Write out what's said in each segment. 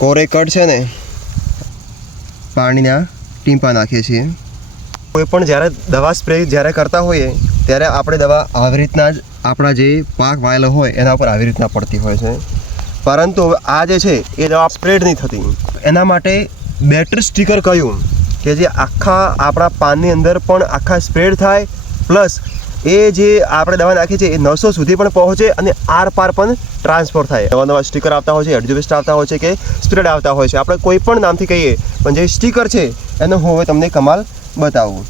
કોરેકડ છે ને પાણીના ટીમ્પા નાખીએ છીએ. કોઈ પણ જ્યારે દવા સ્પ્રે જ્યારે કરતા હોઈએ ત્યારે આપણે દવા આવી રીતના જ આપણા જે પાક વાયેલો હોય એના પર આવી રીતના પડતી હોય છે. પરંતુ હવે આ જે છે એ દવા સ્પ્રેડ નહીં થતી. એના માટે બેટર સ્ટીકર કહ્યું કે જે આખા આપણા પાનની અંદર પણ આખા સ્પ્રેડ થાય, પ્લસ એ જે આપણે દવા નાખીએ છીએ એ નસો સુધી પણ પહોંચે અને આર પાર પણ ટ્રાન્સફર થાય. નવા નવા સ્ટીકર આવતા હોય છે, એડજોવેસ્ટ આવતા હોય છે કે સ્પ્રેડ આવતા હોય છે, આપણે કોઈ પણ નામથી કહીએ, પણ જે સ્ટીકર છે એનો હું હવે તમને કમાલ બતાવું.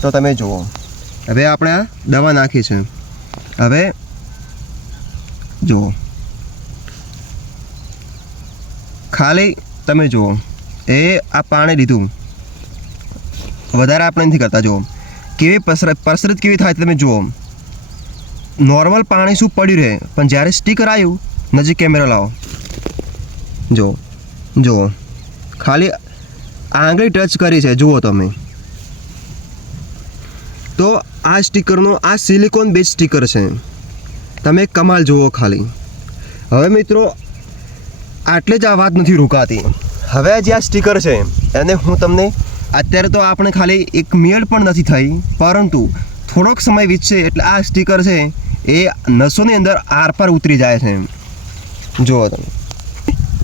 તો તમે જુઓ, હવે આપણે આ દવા નાખી છે. હવે જુઓ, ખાલી તમે જુઓ, એ આ પાણી લીધું, વધારે આપણે નથી કરતા. જુઓ કેવી પ્રસરિત કેવી થાય તમે જુઓ. નોર્મલ પાણી શું પડ્યું રહે, પણ જ્યારે સ્ટીકર આવ્યું, નજીક કેમેરા લાવો, જુઓ જુઓ, ખાલી આંગળી ટચ કરી છે, જુઓ તમે. તો આ સ્ટીકરનો આ સિલિકોન બેઝ સ્ટીકર છે. તમે કમાલ જુઓ ખાલી. હવે મિત્રો આટલે જ આ વાત નથી રોકાતી. હવે જે આ સ્ટીકર છે એને હું તમને અત્યારે તો આપણે ખાલી 1 મિનિટ પણ નથી થઈ, પરંતુ થોડોક સમય વીતશે એટલે આ સ્ટીકર છે એ નસોની અંદર આર પાર ઉતરી જાય છે. જુઓ તમે,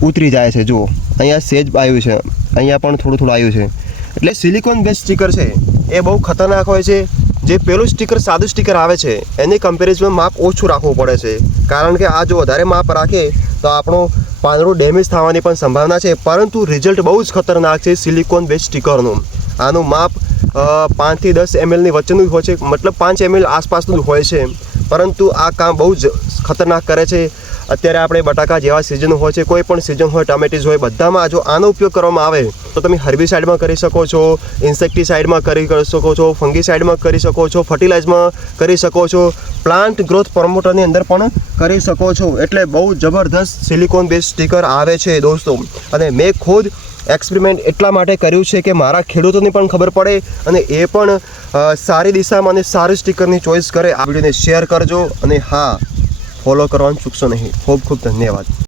ઉતરી જાય છે. જુઓ અહીંયા સેજ આવ્યું છે, અહીંયા પણ થોડું થોડું આવ્યું છે. એટલે સિલિકોન બેઝ સ્ટીકર છે એ બહુ ખતરનાક હોય છે. જે પેલું સ્ટીકર સાદું સ્ટીકર આવે છે એની કમ્પેરિઝનમાં માપ ઓછું રાખવું પડે છે, કારણ કે આ જો વધારે માપ રાખે તો આપણો પાંદડું ડેમેજ થવાની પણ સંભાવના છે. પરંતુ રિઝલ્ટ બહુ જ ખતરનાક છે સિલિકોન બેઝ સ્ટીકરનું. આનું માપ 5 થી 10 ml વચ્ચેનું હોય છે, મતલબ 5 ml આસપાસનું હોય છે, પરંતુ આ કામ બહુ જ ખતરનાક કરે છે. અત્યારે આપણે બટાકા જેવા સિઝન હોય છે, કોઈ પણ સિઝન હોય, ટમેટીઝ હોય, બધામાં જો આનો ઉપયોગ કરવામાં આવે તો તમે હર્બિસાઇડમાં કરી શકો છો, ઇન્સેક્ટિસાઇડમાં કરી શકો છો, ફંગીસાઇડમાં કરી શકો છો, ફર્ટિલાઇઝમાં કરી શકો છો, પ્લાન્ટ ગ્રોથ પ્રમોટરની અંદર પણ કરી શકો છો. એટલે બહુ જબરદસ્ત સિલિકોન બેઝ સ્ટીકર આવે છે દોસ્તો. અને મેં ખુદ એક્સપેરિમેન્ટ એટલા માટે કર્યું છે કે મારા ખેડૂતોને પણ ખબર પડે અને એ પણ સારી દિશામાં અને સારી સ્ટીકરની ચોઈસ કરે. આ વિડીયોને શેર કરજો અને હા, ફોલો કરવાનું ચૂકશો નહીં. ખૂબ ખૂબ ધન્યવાદ.